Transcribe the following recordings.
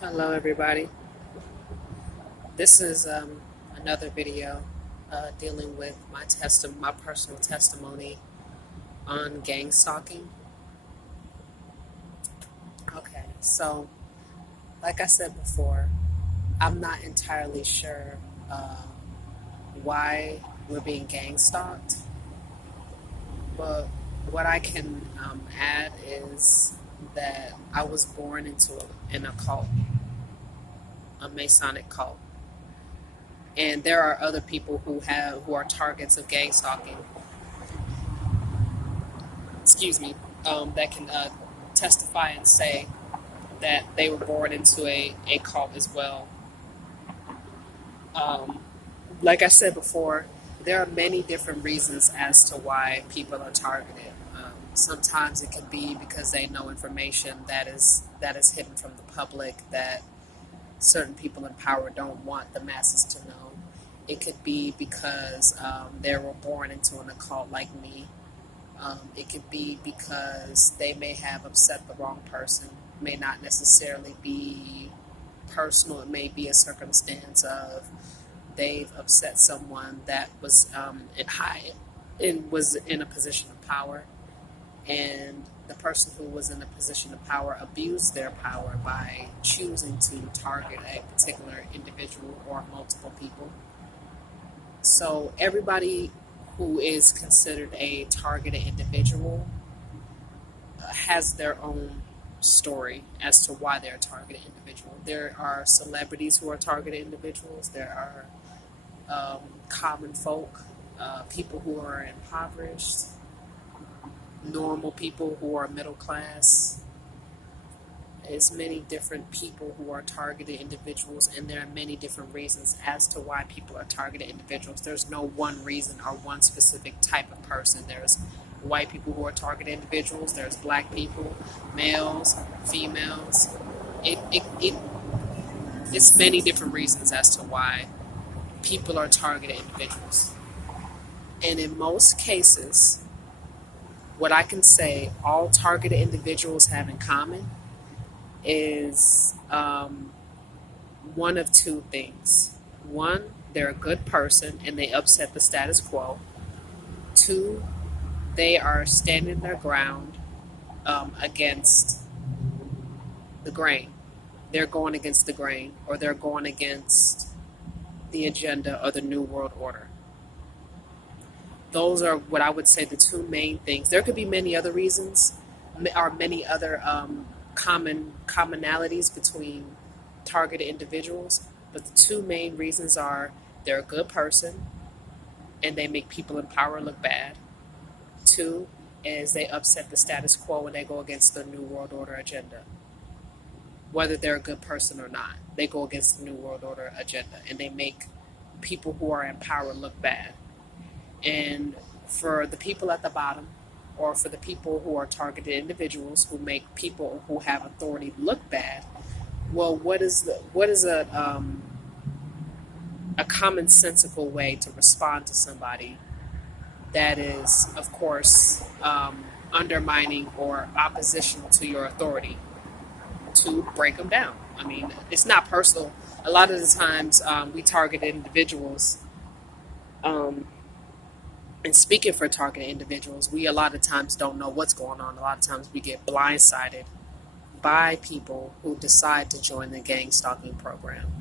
Hello, everybody. This is another video dealing with my personal testimony on gang stalking. Okay, so like I said before, I'm not entirely sure uh, why we're being gang stalked, but what I can add is that I was born into an occult, a Masonic cult. And there are other people who are targets of gang stalking. Excuse me, that can testify and say that they were born into a cult as well. Um, like I said before, there are many different reasons as to why people are targeted. Sometimes it can be because they know information that is hidden from the public that certain people in power don't want the masses to know. It could be because they were born into an occult like me. It could be because they may have upset the wrong person. It may not necessarily be personal. It may be a circumstance of they've upset someone that was was in a position of power, and the person who was in a position of power abused their power by choosing to target a particular individual or multiple people. So everybody who is considered a targeted individual has their own story as to why they're a targeted individual. There are celebrities who are targeted individuals. There are common folk, people who are impoverished, normal people who are middle class. There's many different people who are targeted individuals, and there are many different reasons as to why people are targeted individuals. There's no one reason or one specific type of person. There's white people who are targeted individuals. There's black people, males, females. It's many different reasons as to why people are targeted individuals. And in most cases, what I can say all targeted individuals have in common is one of two things. One, they're a good person and they upset the status quo. Two, they are standing their ground against the grain. They're going against the grain, or they're going against the agenda or the New World Order. Those are what I would say the two main things. There could be many other reasons, or many other commonalities between targeted individuals, but the two main reasons are they're a good person and they make people in power look bad. Two is they upset the status quo and they go against the New World Order agenda. Whether they're a good person or not, they go against the New World Order agenda and they make people who are in power look bad. And for the people at the bottom, or for the people who are targeted individuals who make people who have authority look bad, well, what is a commonsensical way to respond to somebody that is, of course, undermining or oppositional to your authority? To break them down. I mean, it's not personal. A lot of the times we target individuals. And speaking for targeted individuals, we a lot of times don't know what's going on. A lot of times we get blindsided by people who decide to join the gang stalking program.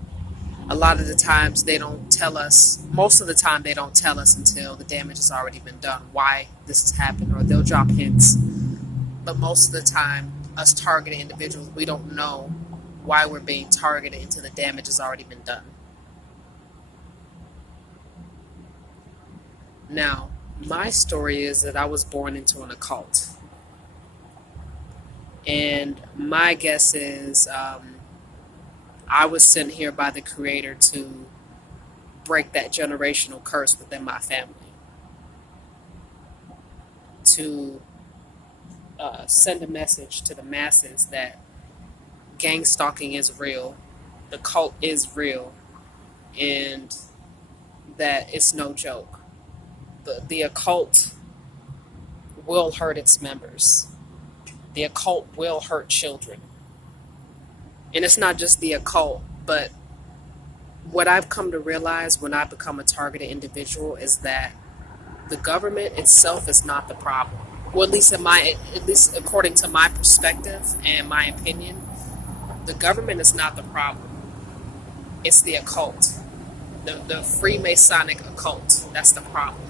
A lot of the times they don't tell us, most of the time they don't tell us until the damage has already been done, why this has happened, or they'll drop hints. But most of the time, us targeted individuals, we don't know why we're being targeted until the damage has already been done. Now, my story is that I was born into an occult. And my guess is I was sent here by the Creator to break that generational curse within my family. To send a message to the masses that gang stalking is real, the cult is real, and that it's no joke. The occult will hurt its members. The occult will hurt children. And it's not just the occult, but what I've come to realize when I become a targeted individual is that the government itself is not the problem. Well, at least according to my perspective and my opinion, the government is not the problem. It's the occult, the Freemasonic occult. That's the problem.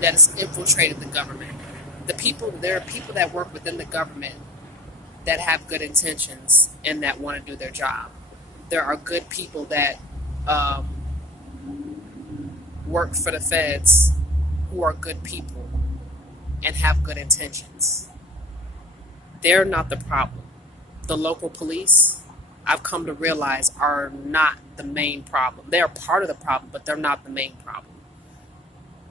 That has infiltrated the government. There are people that work within the government that have good intentions and that want to do their job. There are good people that um, work for the feds who are good people and have good intentions. They're not the problem. The local police, I've come to realize, are not the main problem. They are part of the problem, but they're not the main problem.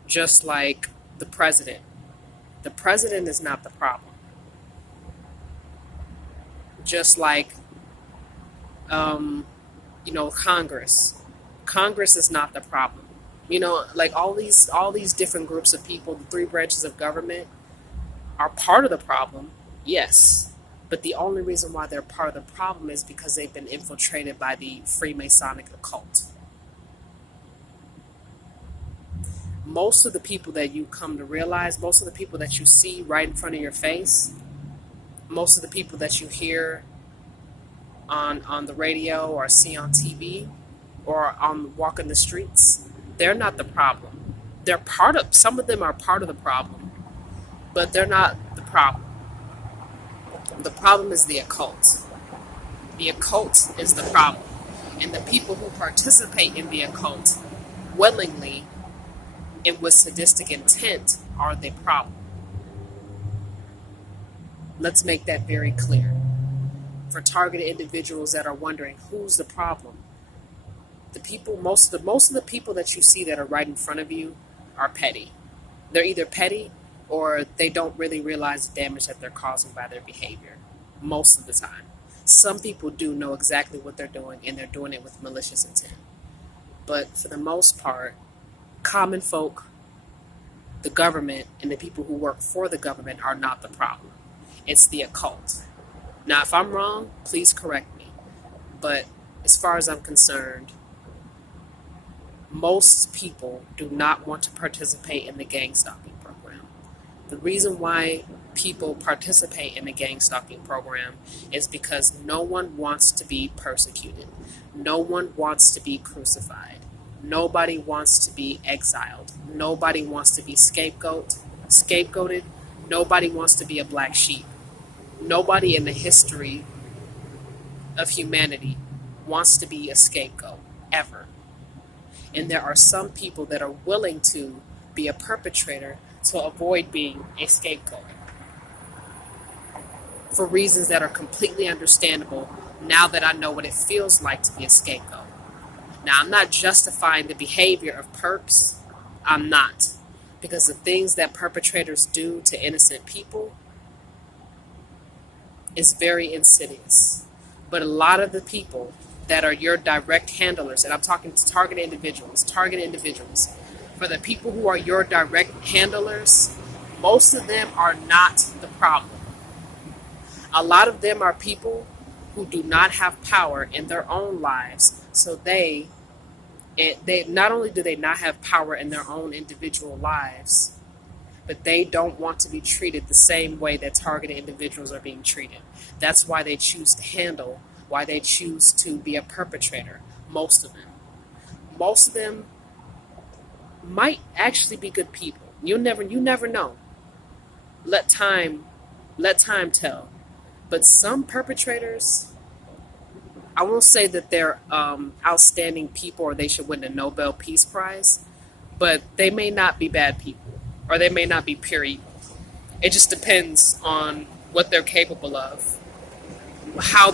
Just like the president. The president is not the problem. Just like, um, Congress. Congress is not the problem. Like all these different groups of people, the three branches of government are part of the problem, yes. But the only reason why they're part of the problem is because they've been infiltrated by the Freemasonic occult. Most of the people that you come to realize, most of the people that you see right in front of your face, most of the people that you hear on the radio or see on TV or on walking the streets, they're not the problem. Some of them are part of the problem, but they're not the problem. The problem is the occult. The occult is the problem. And the people who participate in the occult willingly and with sadistic intent are the problem. Let's make that very clear. For targeted individuals that are wondering who's the problem, most of the people that you see that are right in front of you are petty. They're either petty or they don't really realize the damage that they're causing by their behavior most of the time. Some people do know exactly what they're doing and they're doing it with malicious intent. But for the most part, common folk, the government, and the people who work for the government are not the problem. It's the occult. Now, if I'm wrong, please correct me. But as far as I'm concerned, most people do not want to participate in the gang stalking program. The reason why people participate in the gang stalking program is because no one wants to be persecuted. No one wants to be crucified. Nobody wants to be exiled. Nobody wants to be scapegoated. Nobody wants to be a black sheep. Nobody in the history of humanity wants to be a scapegoat, ever. And there are some people that are willing to be a perpetrator to avoid being a scapegoat for reasons that are completely understandable now that I know what it feels like to be a scapegoat. Now, I'm not justifying the behavior of perps. I'm not. Because the things that perpetrators do to innocent people is very insidious. But a lot of the people that are your direct handlers, and I'm talking to target individuals, for the people who are your direct handlers, most of them are not the problem. A lot of them are people who do not have power in their own lives, so they not only do they not have power in their own individual lives, but they don't want to be treated the same way that targeted individuals are being treated. That's why they choose to be a perpetrator. Most of them might actually be good people. You never know. Let time tell. But some perpetrators, I won't say that they're outstanding people or they should win the Nobel Peace Prize, but they may not be bad people, or they may not be pure evil. It just depends on what they're capable of. How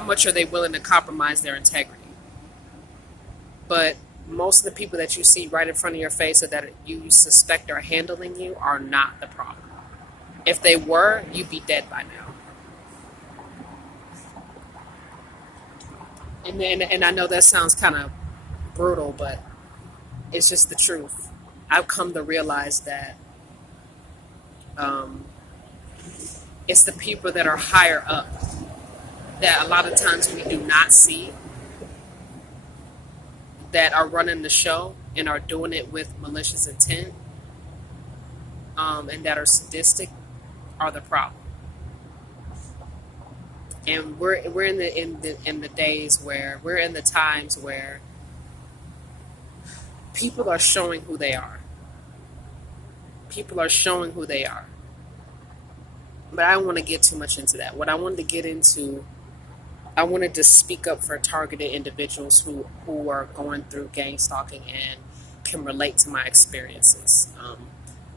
much are they willing to compromise their integrity? But most of the people that you see right in front of your face or that you suspect are handling you are not the problem. If they were, you'd be dead by now. And I know that sounds kind of brutal, but it's just the truth. I've come to realize that it's the people that are higher up that a lot of times we do not see, that are running the show and are doing it with malicious intent, and that are sadistic, are the problem. And we're in the days where we're in the times where people are showing who they are. People are showing who they are. But I don't want to get too much into that. What I wanted to get into, I wanted to speak up for targeted individuals who are going through gang stalking and can relate to my experiences.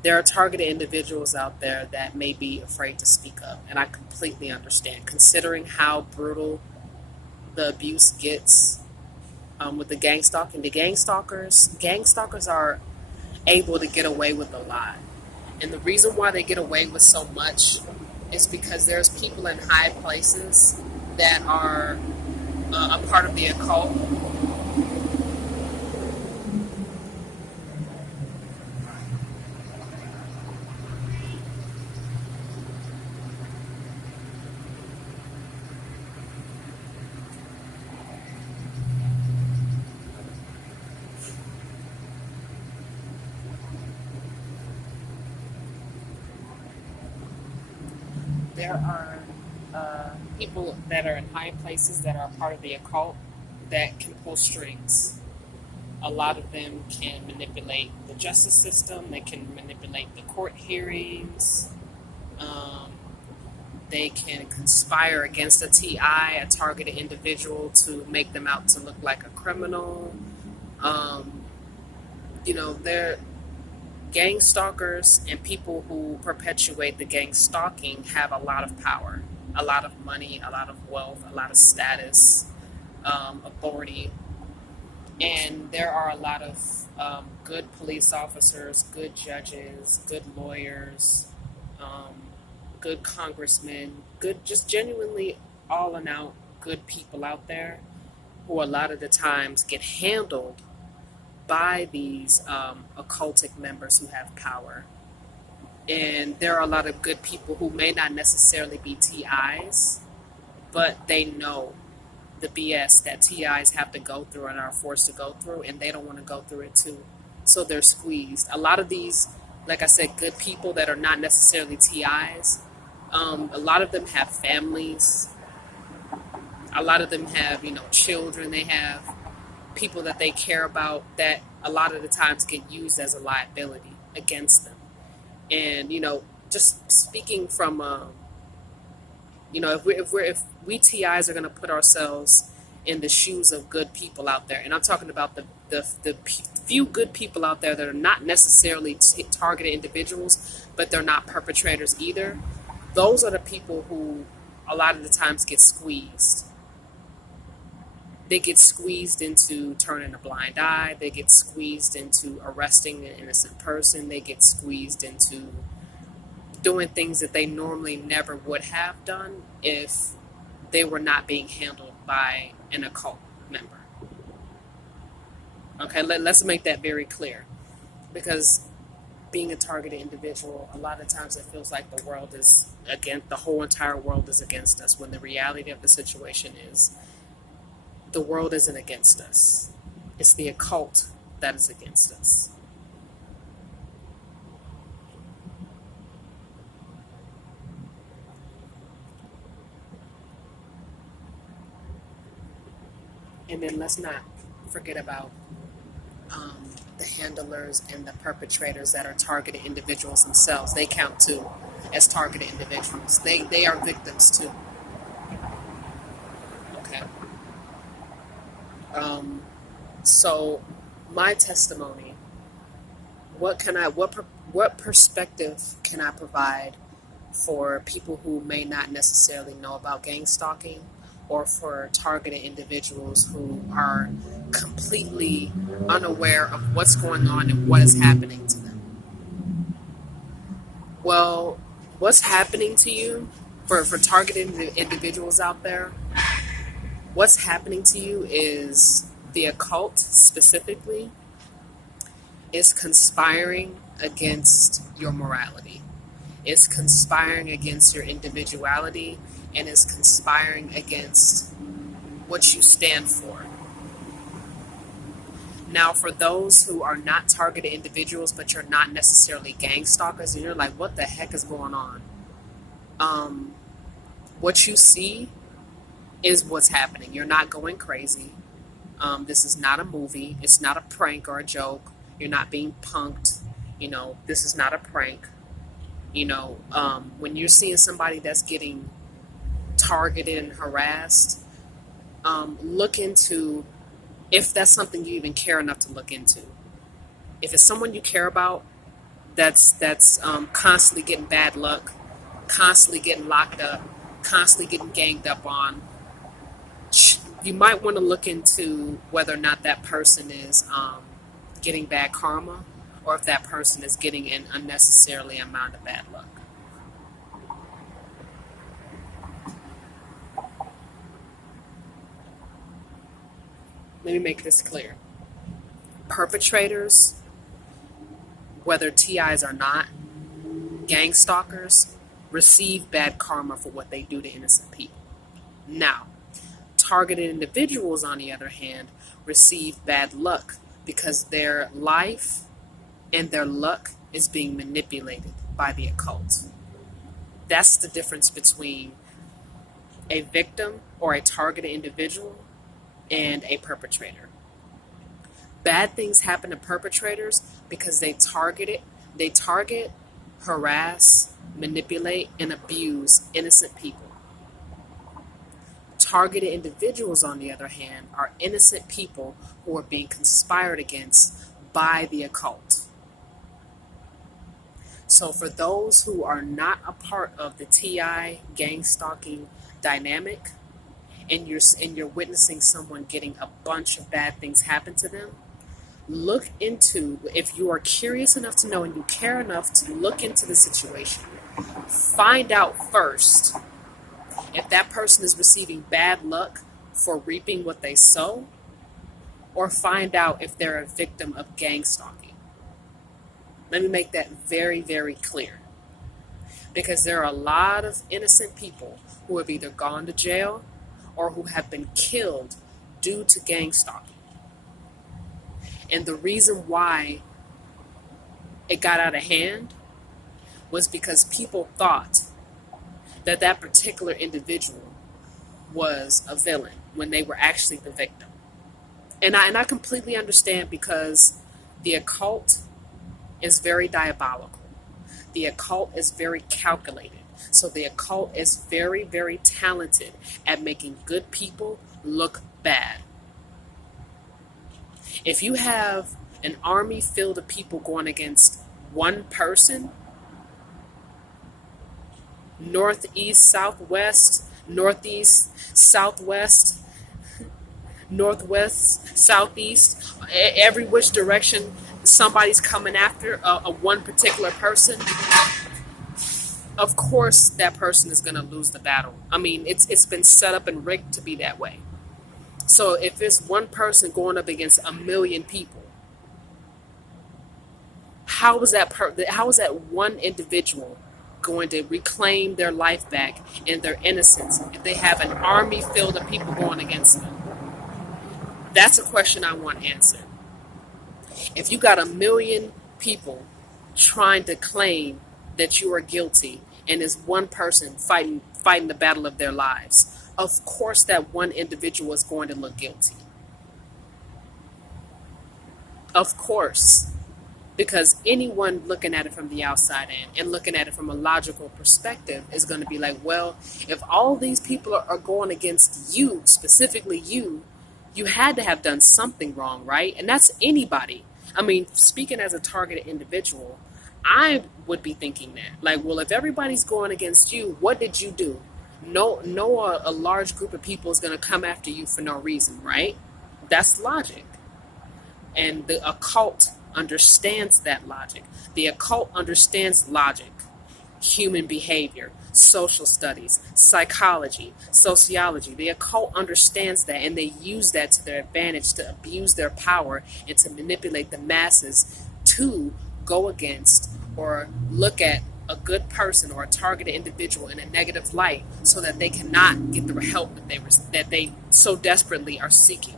There are targeted individuals out there that may be afraid to speak up, and I completely understand, considering how brutal the abuse gets with the gang stalking. The gang stalkers are able to get away with a lot. And the reason why they get away with so much is because there's people in high places that are a part of the occult. There are people that are in high places that are a part of the occult that can pull strings. A lot of them can manipulate the justice system. They can manipulate the court hearings. Um, they can conspire against a TI, a targeted individual, to make them out to look like a criminal. Um, they're gang stalkers, and people who perpetuate the gang stalking have a lot of power, a lot of money, a lot of wealth, a lot of status, authority. And there are a lot of good police officers, good judges, good lawyers, um, good congressmen, good, just genuinely all and out good people out there who a lot of the times get handled by these occultic members who have power. And there are a lot of good people who may not necessarily be TIs, but they know the BS that TIs have to go through and are forced to go through, and they don't want to go through it too. So they're squeezed. A lot of these, like I said, good people that are not necessarily TIs, a lot of them have families. A lot of them have, children. They have people that they care about that a lot of the times get used as a liability against them. And just speaking from if we TIs are going to put ourselves in the shoes of good people out there, and I'm talking about the few good people out there that are not necessarily targeted individuals, but they're not perpetrators either. Those are the people who a lot of the times get squeezed. They get squeezed into turning a blind eye. They get squeezed into arresting an innocent person. They get squeezed into doing things that they normally never would have done if they were not being handled by an occult member. Okay, let's make that very clear. Because being a targeted individual, a lot of times it feels like the whole entire world is against us, when the reality of the situation is the world isn't against us. It's the occult that is against us. And then let's not forget about the handlers and the perpetrators that are targeted individuals themselves. They count too as targeted individuals. They are victims too. Okay. So my testimony, what perspective can I provide for people who may not necessarily know about gang stalking, or for targeted individuals who are completely unaware of what's going on and what is happening to them? Well, what's happening to you, for targeted individuals out there, what's happening to you is the occult specifically is conspiring against your morality. It's conspiring against your individuality and is conspiring against what you stand for. Now, for those who are not targeted individuals, but you're not necessarily gang stalkers, and you're like, what the heck is going on? What you see is what's happening. You're not going crazy. This is not a movie. It's not a prank or a joke. You're not being punked. This is not a prank. When you're seeing somebody that's getting targeted and harassed, look into if that's something you even care enough to look into. If it's someone you care about that's constantly getting bad luck, constantly getting locked up, constantly getting ganged up on, you might want to look into whether or not that person is getting bad karma, or if that person is getting an unnecessarily amount of bad luck. Let me make this clear. Perpetrators, whether TIs or not, gang stalkers, receive bad karma for what they do to innocent people. Now, targeted individuals, on the other hand, receive bad luck because their life and their luck is being manipulated by the occult. That's the difference between a victim or a targeted individual and a perpetrator. Bad things happen to perpetrators because they target, harass, manipulate, and abuse innocent people. Targeted individuals, on the other hand, are innocent people who are being conspired against by the occult. So for those who are not a part of the TI gang stalking dynamic, and you're witnessing someone getting a bunch of bad things happen to them, look into, if you are curious enough to know and you care enough to look into the situation, find out first if that person is receiving bad luck for reaping what they sow, or find out if they're a victim of gang stalking. Let me make that very, very clear. Because there are a lot of innocent people who have either gone to jail or who have been killed due to gang stalking. And the reason why it got out of hand was because people thought that that particular individual was a villain when they were actually the victim. And I completely understand, because the occult is very diabolical. The occult is very calculated. So the occult is very, very talented at making good people look bad. If you have an army filled of people going against one person, northeast, southwest, northeast, southwest, northwest, southeast, every which direction somebody's coming after a one particular person, of course that person is going to lose the battle. I mean, it's been set up and rigged to be that way. So if it's one person going up against a million people, how is that one individual going to reclaim their life back and their innocence if they have an army filled of people going against them? That's a question I want answered. If you got a million people trying to claim that you are guilty, and is one person fighting the battle of their lives, of course that one individual is going to look guilty. Of course. Because anyone looking at it from the outside in and looking at it from a logical perspective is going to be like, well, if all these people are going against you, specifically you had to have done something wrong, right? And that's anybody. I mean, speaking as a targeted individual, I would be thinking that. Like, well, if everybody's going against you, what did you do? No, a large group of people is going to come after you for no reason, right? That's logic. And the occult understands that logic. The occult understands logic, human behavior, social studies, psychology, sociology. The occult understands that, and they use that to their advantage to abuse their power and to manipulate the masses to go against or look at a good person or a targeted individual in a negative light so that they cannot get the help that they so desperately are seeking.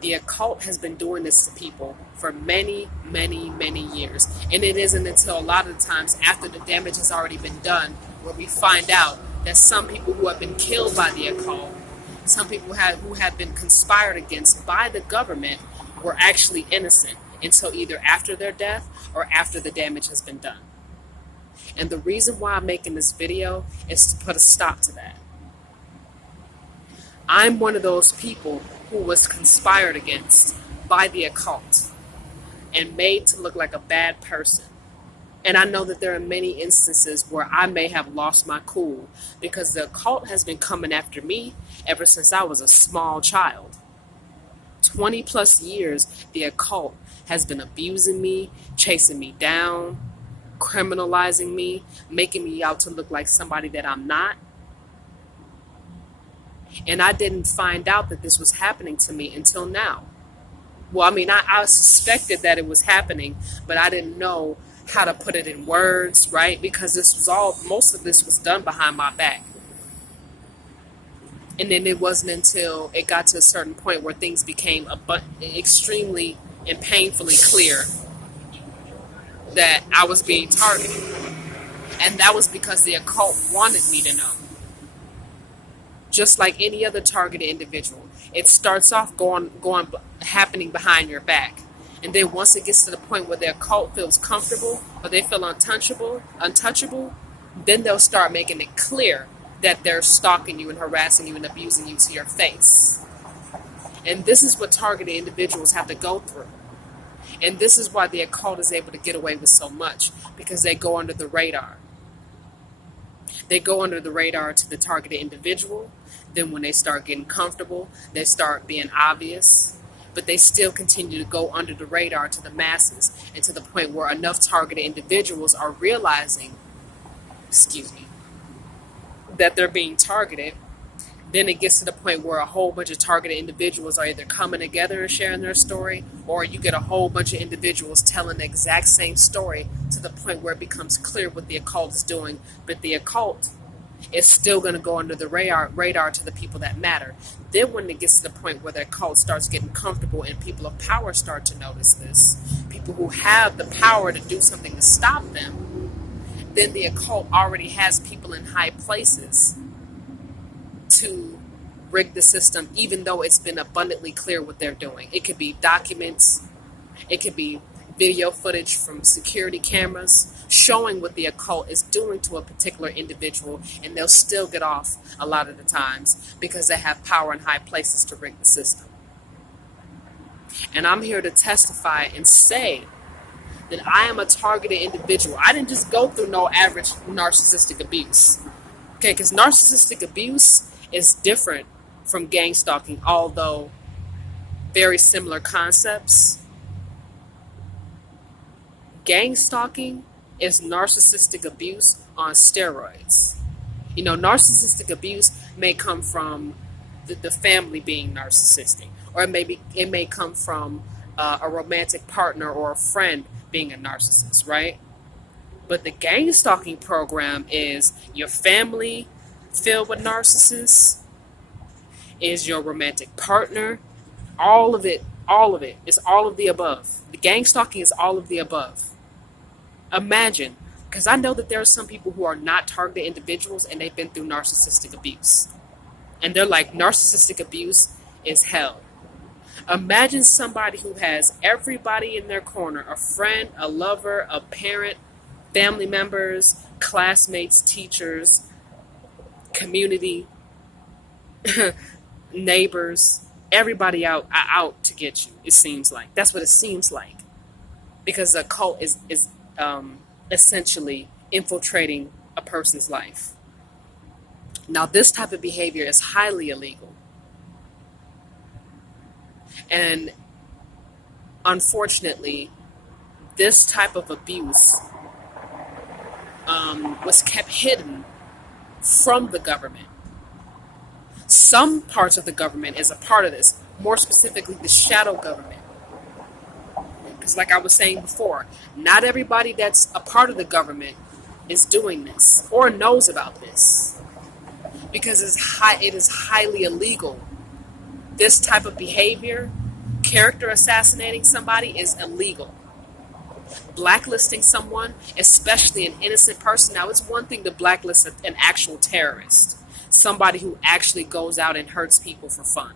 The occult has been doing this to people for many, many, many years. And it isn't until a lot of the times after the damage has already been done where we find out that some people who have been killed by the occult, some people who have been conspired against by the government, were actually innocent until either after their death or after the damage has been done. And the reason why I'm making this video is to put a stop to that. I'm one of those people who was conspired against by the occult and made to look like a bad person. And I know that there are many instances where I may have lost my cool because the occult has been coming after me ever since I was a small child. 20 plus years, the occult has been abusing me, chasing me down, criminalizing me, making me out to look like somebody that I'm not. And I didn't find out that this was happening to me until now. Well, I mean, I suspected that it was happening, but I didn't know how to put it in words, right? Because most of this was done behind my back. And then it wasn't until it got to a certain point where things became extremely and painfully clear that I was being targeted. And that was because the occult wanted me to know. Just like any other targeted individual, it starts off happening behind your back, and then once it gets to the point where their cult feels comfortable or they feel untouchable, then they'll start making it clear that they're stalking you and harassing you and abusing you to your face. And this is what targeted individuals have to go through. And this is why the occult is able to get away with so much, because they go under the radar. They go under the radar to the targeted individual. Then when they start getting comfortable, they start being obvious. But they still continue to go under the radar to the masses, and to the point where enough targeted individuals are realizing, that they're being targeted. Then it gets to the point where a whole bunch of targeted individuals are either coming together and sharing their story, or you get a whole bunch of individuals telling the exact same story to the point where it becomes clear what the occult is doing. But the occult is still going to go under the radar to the people that matter. Then when it gets to the point where the occult starts getting comfortable and people of power start to notice this, people who have the power to do something to stop them, then the occult already has people in high places to rig the system, even though it's been abundantly clear what they're doing. It could be documents, it could be video footage from security cameras showing what the occult is doing to a particular individual, and they'll still get off a lot of the times because they have power in high places to rig the system. And I'm here to testify and say that I am a targeted individual. I didn't just go through no average narcissistic abuse. Okay, because narcissistic abuse is different from gang stalking, although very similar concepts. Gang stalking is narcissistic abuse on steroids. You know, narcissistic abuse may come from the family being narcissistic, or it may come from a romantic partner or a friend being a narcissist, right? But the gang stalking program is your family filled with narcissists, is your romantic partner, all of it is all of the above. The gang stalking is all of the above. Imagine, because I know that there are some people who are not targeted individuals and they've been through narcissistic abuse. And they're like, narcissistic abuse is hell. Imagine somebody who has everybody in their corner, a friend, a lover, a parent, family members, classmates, teachers, community, neighbors, everybody out to get you, it seems like. That's what it seems like. Because a cult is essentially infiltrating a person's life. Now, this type of behavior is highly illegal. And unfortunately, this type of abuse was kept hidden from the government. Some parts of the government is a part of this, more specifically the shadow government. Because like I was saying before, not everybody that's a part of the government is doing this or knows about this, because it is highly illegal. This type of behavior, character assassinating somebody, is illegal. Blacklisting someone, especially an innocent person. Now, it's one thing to blacklist an actual terrorist, somebody who actually goes out and hurts people for fun.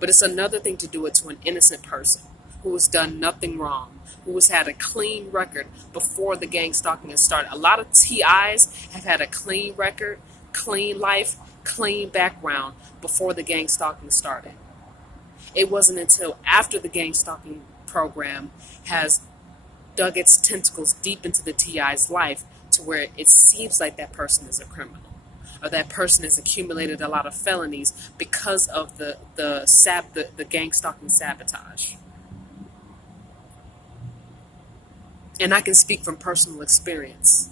But it's another thing to do it to an innocent person who has done nothing wrong, who has had a clean record before the gang stalking has started. A lot of TIs have had a clean record, clean life, clean background before the gang stalking started. It wasn't until after the gang stalking program has dug its tentacles deep into the TI's life to where it seems like that person is a criminal, or that person has accumulated a lot of felonies because of the gang stalking sabotage. And I can speak from personal experience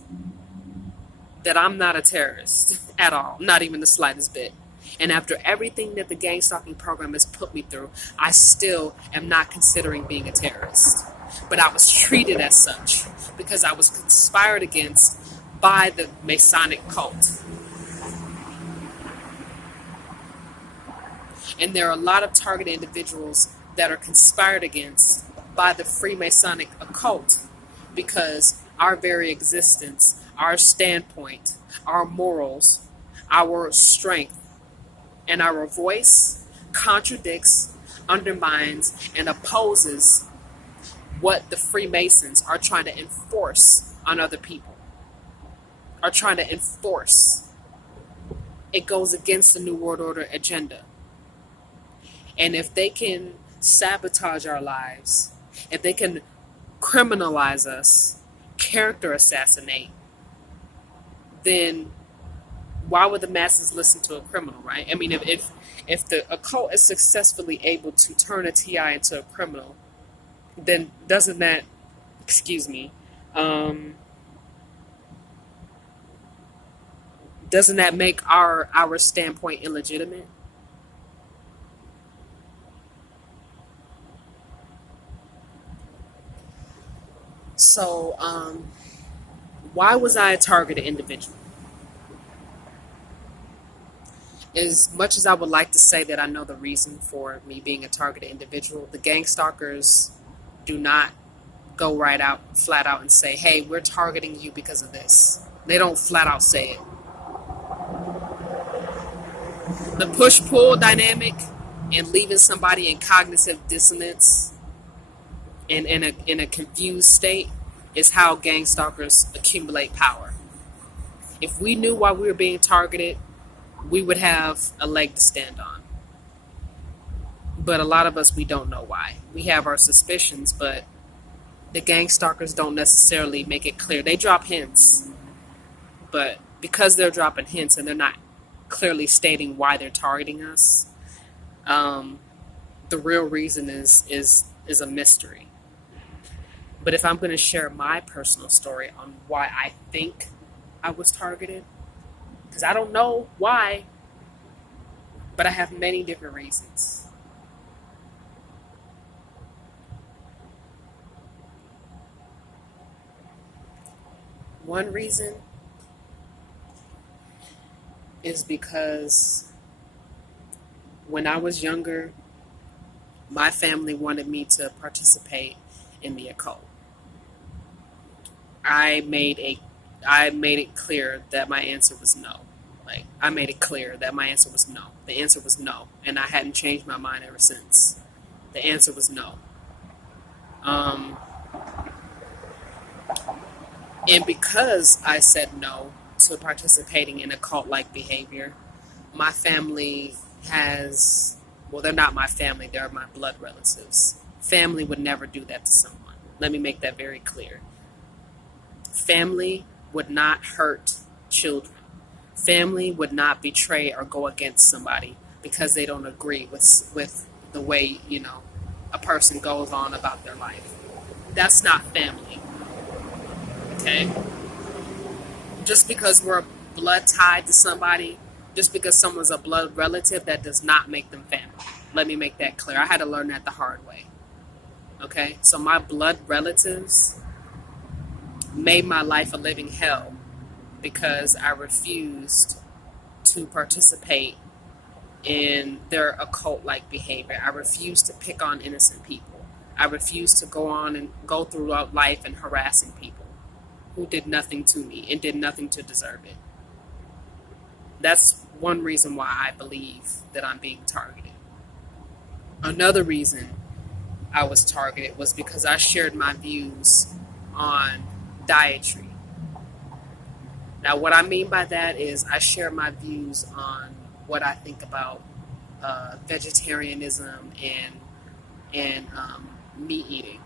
that I'm not a terrorist at all, not even the slightest bit. And after everything that the gang stalking program has put me through, I still am not considering being a terrorist. But I was treated as such because I was conspired against by the Masonic cult. And there are a lot of targeted individuals that are conspired against by the Freemasonic occult, because our very existence, our standpoint, our morals, our strength, and our voice contradicts, undermines, and opposes what the Freemasons are trying to enforce on other people, are trying to enforce. It goes against the New World Order agenda. And if they can sabotage our lives, if they can criminalize us, character assassinate, then why would the masses listen to a criminal, right? I mean, if the occult is successfully able to turn a TI into a criminal, then doesn't that, doesn't that make our standpoint illegitimate? So, why was I a targeted individual? As much as I would like to say that I know the reason for me being a targeted individual, the gang stalkers do not go flat out and say, hey, we're targeting you because of this. They don't flat out say it. The push-pull dynamic and leaving somebody in cognitive dissonance and in a confused state is how gang stalkers accumulate power. If we knew why we were being targeted, we would have a leg to stand on. But a lot of us, we don't know why. We have our suspicions, but the gang stalkers don't necessarily make it clear. They drop hints, but because they're dropping hints and they're not clearly stating why they're targeting us, the real reason is a mystery. But if I'm going to share my personal story on why I think I was targeted, because I don't know why, but I have many different reasons. One reason is because when I was younger, my family wanted me to participate in the occult. I made it clear that my answer was no. I made it clear that my answer was no. The answer was no, and I hadn't changed my mind ever since. The answer was no. And because I said no to participating in occult-like behavior, my family they're not my family, they're my blood relatives. Family would never do that to someone. Let me make that very clear. Family would not hurt children. Family would not betray or go against somebody because they don't agree with the way, a person goes on about their life. That's not family. Okay? Just because we're blood tied to somebody, just because someone's a blood relative, that does not make them family. Let me make that clear. I had to learn that the hard way. Okay, so my blood relatives made my life a living hell because I refused to participate in their occult like behavior. I refused to pick on innocent people. I refused to go on and go throughout life and harassing people who did nothing to me and did nothing to deserve it. That's one reason why I believe that I'm being targeted. Another reason I was targeted was because I shared my views on dietary. Now, what I mean by that is I share my views on what I think about vegetarianism and meat eating.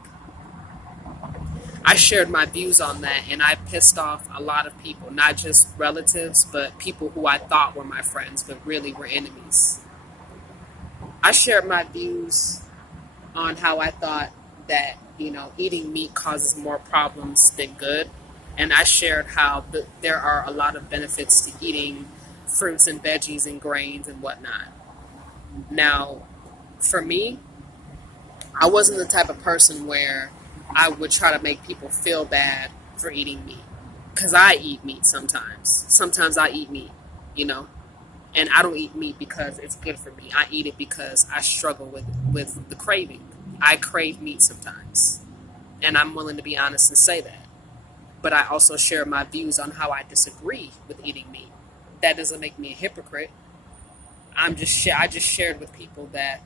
I shared my views on that, and I pissed off a lot of people, not just relatives, but people who I thought were my friends, but really were enemies. I shared my views on how I thought that, eating meat causes more problems than good. And I shared how there are a lot of benefits to eating fruits and veggies and grains and whatnot. Now, for me, I wasn't the type of person where I would try to make people feel bad for eating meat. Because I eat meat sometimes. Sometimes I eat meat, you know. And I don't eat meat because it's good for me. I eat it because I struggle with the craving. I crave meat sometimes. And I'm willing to be honest and say that. But I also share my views on how I disagree with eating meat. That doesn't make me a hypocrite. I just shared with people that,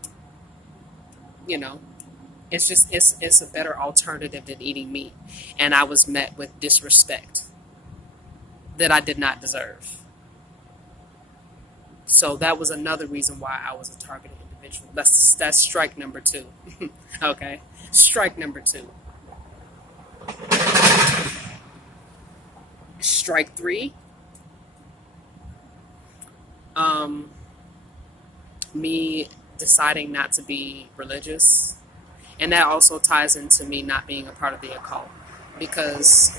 you know, it's a better alternative than eating meat. And I was met with disrespect that I did not deserve. So that was another reason why I was a targeted individual. That's strike number 2. Okay. Strike number 2. Strike 3. Me deciding not to be religious. And that also ties into me not being a part of the occult. Because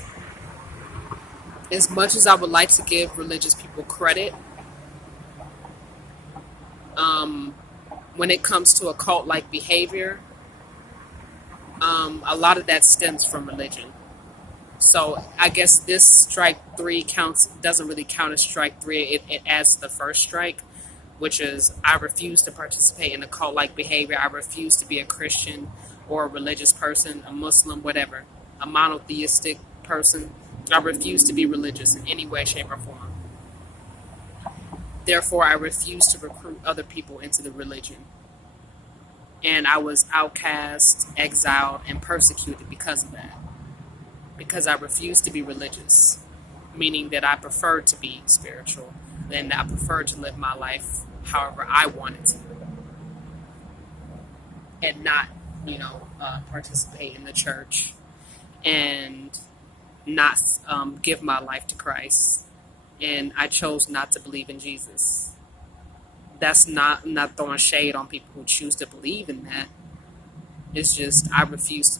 as much as I would like to give religious people credit, when it comes to occult-like behavior, a lot of that stems from religion. So I guess this strike 3 doesn't really count as strike 3. It adds to the first strike, which is I refuse to participate in occult-like behavior. I refuse to be a Christian or a religious person, a Muslim, whatever, a monotheistic person. I refuse to be religious in any way, shape, or form. Therefore, I refuse to recruit other people into the religion. And I was outcast, exiled, and persecuted because of that. Because I refused to be religious, meaning that I preferred to be spiritual, and I preferred to live my life however I wanted to, and not, participate in the church and not give my life to Christ. And I chose not to believe in Jesus. That's not throwing shade on people who choose to believe in that. It's just I refuse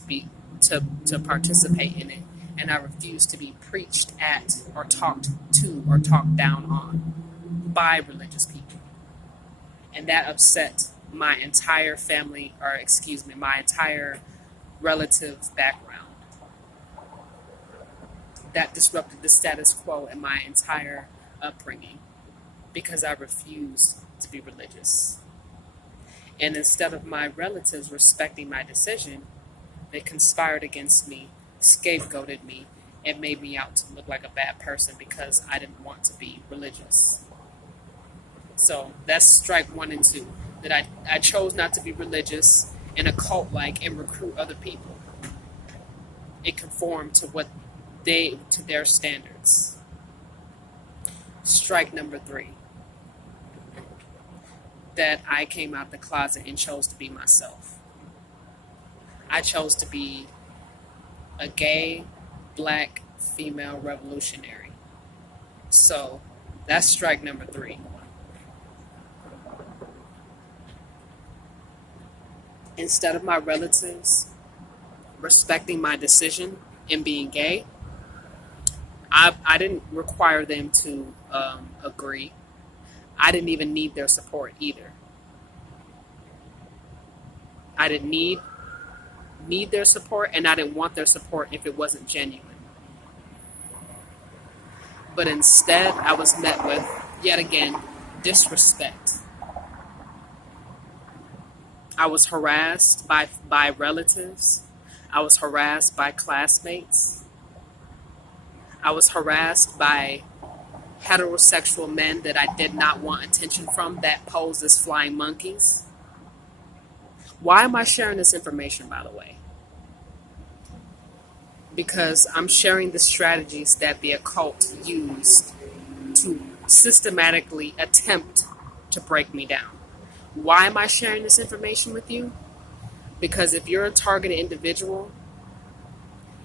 to participate in it, and I refuse to be preached at or talked to or talked down on by religious people. And that upset my entire family, or excuse me, my entire relative background. That disrupted the status quo in my entire upbringing because I refused to be religious. And instead of my relatives respecting my decision, they conspired against me, scapegoated me, and made me out to look like a bad person because I didn't want to be religious. So that's strike 1 and 2. That I chose not to be religious and occult-like and recruit other people. It conformed to their standards. Strike number 3. That I came out the closet and chose to be myself. I chose to be a gay, black, female revolutionary. So that's strike number 3. Instead of my relatives respecting my decision in being gay, I didn't require them to agree. I didn't even need their support either. I didn't need need their support and I didn't want their support if it wasn't genuine. But instead, I was met with, yet again, disrespect. I was harassed by relatives. I was harassed by classmates. I was harassed by heterosexual men that I did not want attention from that posed as flying monkeys. Why am I sharing this information, by the way? Because I'm sharing the strategies that the occult used to systematically attempt to break me down. Why am I sharing this information with you? Because if you're a targeted individual,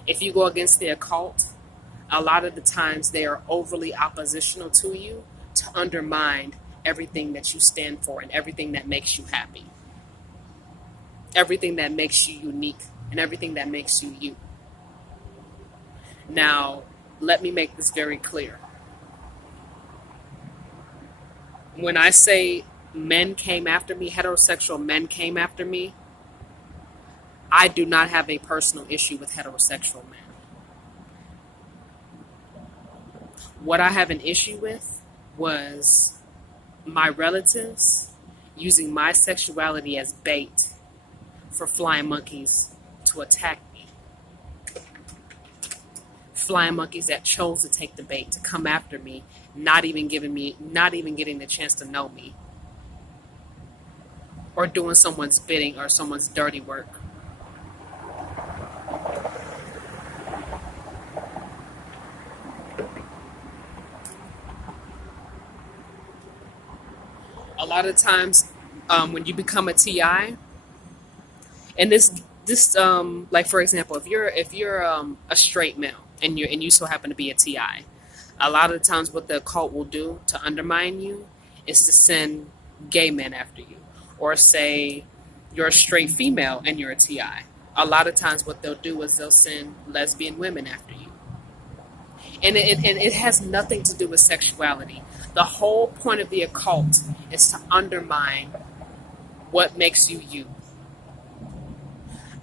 if you go against the occult, a lot of the times they are overly oppositional to you to undermine everything that you stand for and everything that makes you happy. Everything that makes you unique and everything that makes you you. Now, let me make this very clear. When I say men came after me, heterosexual men came after me, I do not have a personal issue with heterosexual men. What I have an issue with was my relatives using my sexuality as bait for flying monkeys to attack me. Flying monkeys that chose to take the bait, to come after me, not even getting the chance to know me, or doing someone's bidding or someone's dirty work. A lot of times, when you become a TI, and this like for example, if you're a straight male and you so happen to be a TI, a lot of the times what the occult will do to undermine you is to send gay men after you, or say you're a straight female and you're a TI. A lot of times what they'll do is they'll send lesbian women after you. And it has nothing to do with sexuality. The whole point of the occult is to undermine what makes you you.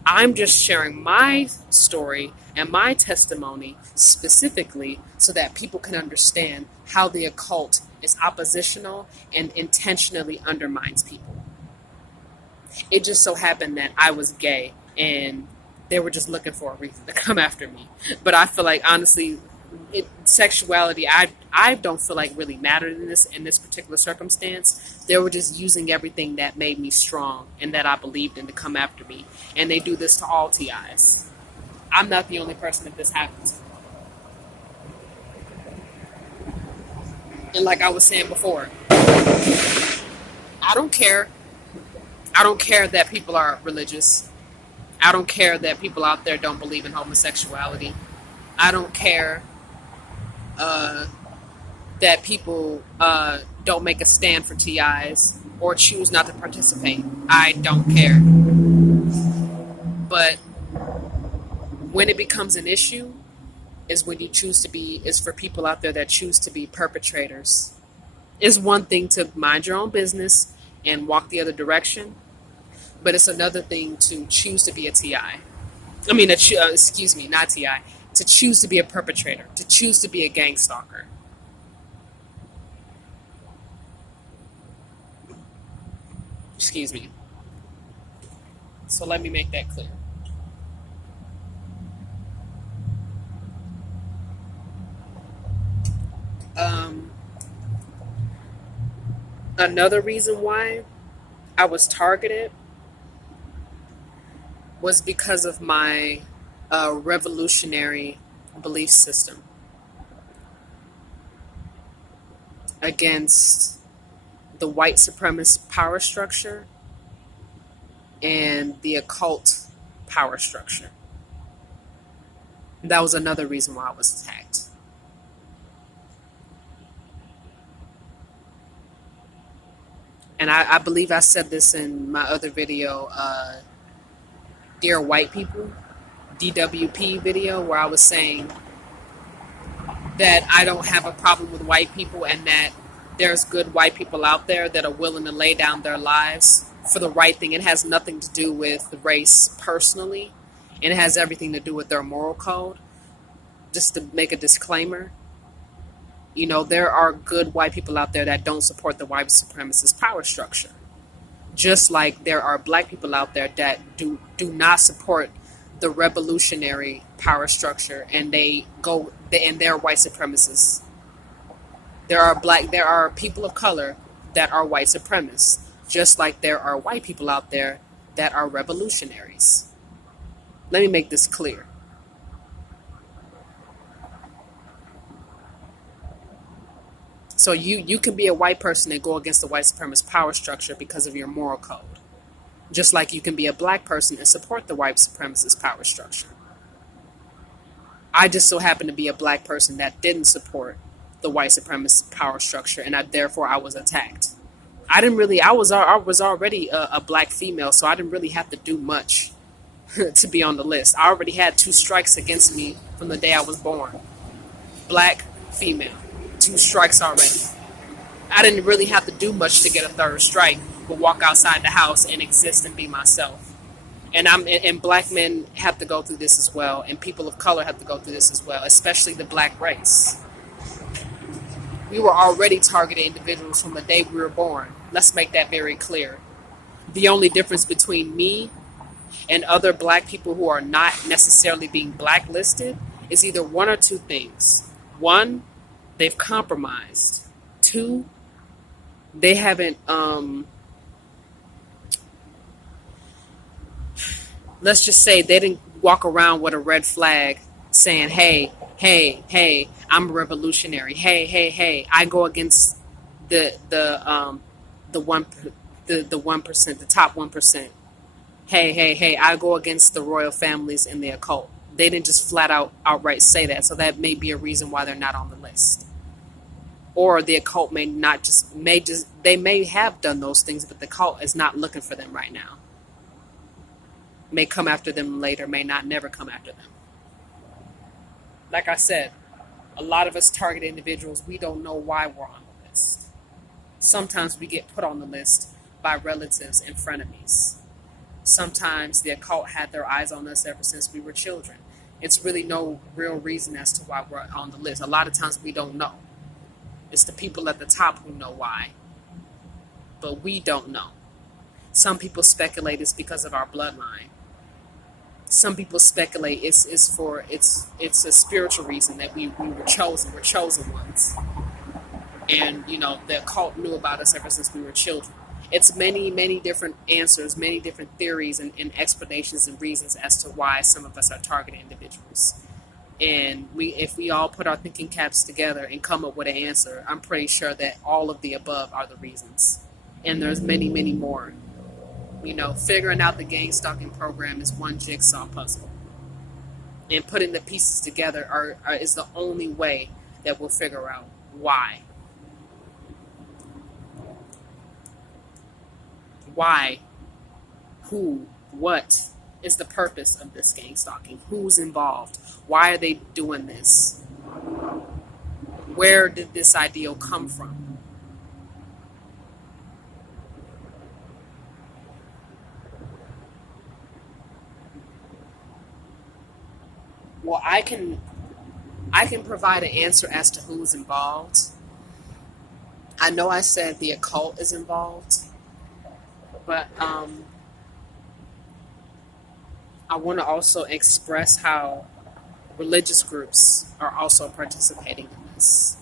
I'm just sharing my story and my testimony specifically so that people can understand how the occult is oppositional and intentionally undermines people. It just so happened that I was gay and they were just looking for a reason to come after me. But I feel like, honestly, sexuality, I don't feel like really mattered in this particular circumstance. They were just using everything that made me strong and that I believed in to come after me. And they do this to all TIs. I'm not the only person that this happens. And like I was saying before, I don't care. I don't care that people are religious. I don't care that people out there don't believe in homosexuality. I don't care that people don't make a stand for TIs or choose not to participate. I don't care. But when it becomes an issue is when you choose to be, is for people out there that choose to be perpetrators. It's one thing to mind your own business and walk the other direction, but it's another thing to choose to be a TI. I mean, excuse me, not TI. To choose to be a perpetrator, to choose to be a gang stalker. Excuse me. So let me make that clear. Another reason why I was targeted was because of my revolutionary belief system against the white supremacist power structure and the occult power structure. That was another reason why I was attacked. And I believe I said this in my other video, Dear White People, DWP video, where I was saying that I don't have a problem with white people and that there's good white people out there that are willing to lay down their lives for the right thing. It has nothing to do with race personally. and it has everything to do with their moral code. Just to make a disclaimer, there are good white people out there that don't support the white supremacist power structure. Just like there are black people out there that do not support the revolutionary power structure, and they're white supremacists. There are people of color that are white supremacists, just like there are white people out there that are revolutionaries. Let me make this clear. So you can be a white person and go against the white supremacist power structure because of your moral code. Just like you can be a black person and support the white supremacist power structure. I just so happen to be a black person that didn't support the white supremacist power structure, and therefore I was attacked. I was already a black female, so I didn't really have to do much to be on the list. I already had 2 strikes against me from the day I was born. Black, female. 2 strikes already. I didn't really have to do much to get a 3rd strike, but walk outside the house and exist and be myself. And black men have to go through this as well, and people of color have to go through this as well, especially the black race. We were already targeted individuals from the day we were born. Let's make that very clear. The only difference between me and other black people who are not necessarily being blacklisted is either one or 2 things. 1, they've compromised. 2, they haven't, let's just say they didn't walk around with a red flag saying, hey, hey, hey, I'm a revolutionary. Hey, hey, hey, I go against the 1%, the top 1%. Hey, hey, hey, I go against the royal families and the occult. They didn't just outright say that, so that may be a reason why they're not on the list. Or the occult may have done those things, but the cult is not looking for them right now. May come after them later, may not never come after them. Like I said, a lot of us target individuals, we don't know why we're on the list. Sometimes we get put on the list by relatives and frenemies. Sometimes the occult had their eyes on us ever since we were children. It's really no real reason as to why we're on the list. A lot of times we don't know. It's the people at the top who know why. But we don't know. Some people speculate it's because of our bloodline. Some people speculate it's a spiritual reason that we were chosen. We're chosen ones. And, the occult knew about us ever since we were children. It's many, many different answers, many different theories and explanations and reasons as to why some of us are targeted individuals. And if we all put our thinking caps together and come up with an answer, I'm pretty sure that all of the above are the reasons. And there's many, many more. Figuring out the Gangstalking program is one jigsaw puzzle. And putting the pieces together is the only way that we'll figure out why. Why? Who? What is the purpose of this gangstalking? Who's involved? Why are they doing this? Where did this ideal come from? Well, I can provide an answer as to who's involved. I know I said the occult is involved, but I want to also express how religious groups are also participating in this.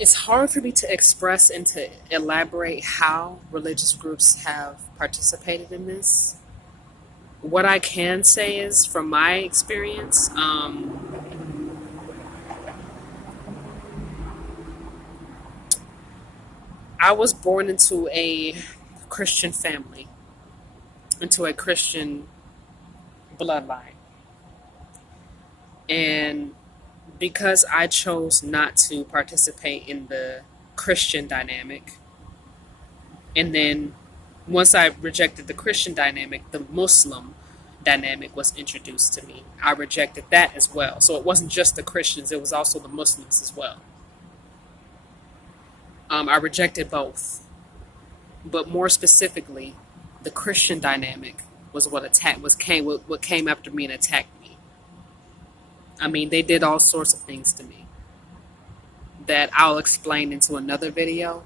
It's hard for me to express and to elaborate how religious groups have participated in this. What I can say is, from my experience, I was born into a Christian family, into a Christian bloodline. And because I chose not to participate in the Christian dynamic, and then once I rejected the Christian dynamic, the Muslim dynamic was introduced to me. I rejected that as well. So it wasn't just the Christians, it was also the Muslims as well. I rejected both. But more specifically, the Christian dynamic was what came after me and attacked me. I mean, they did all sorts of things to me that I'll explain into another video.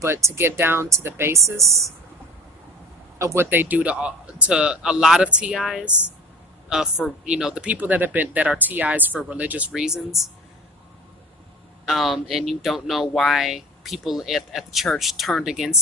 But to get down to the basis of what they do to a lot of TIs, for the people that are TIs for religious reasons, and you don't know why people at the church turned against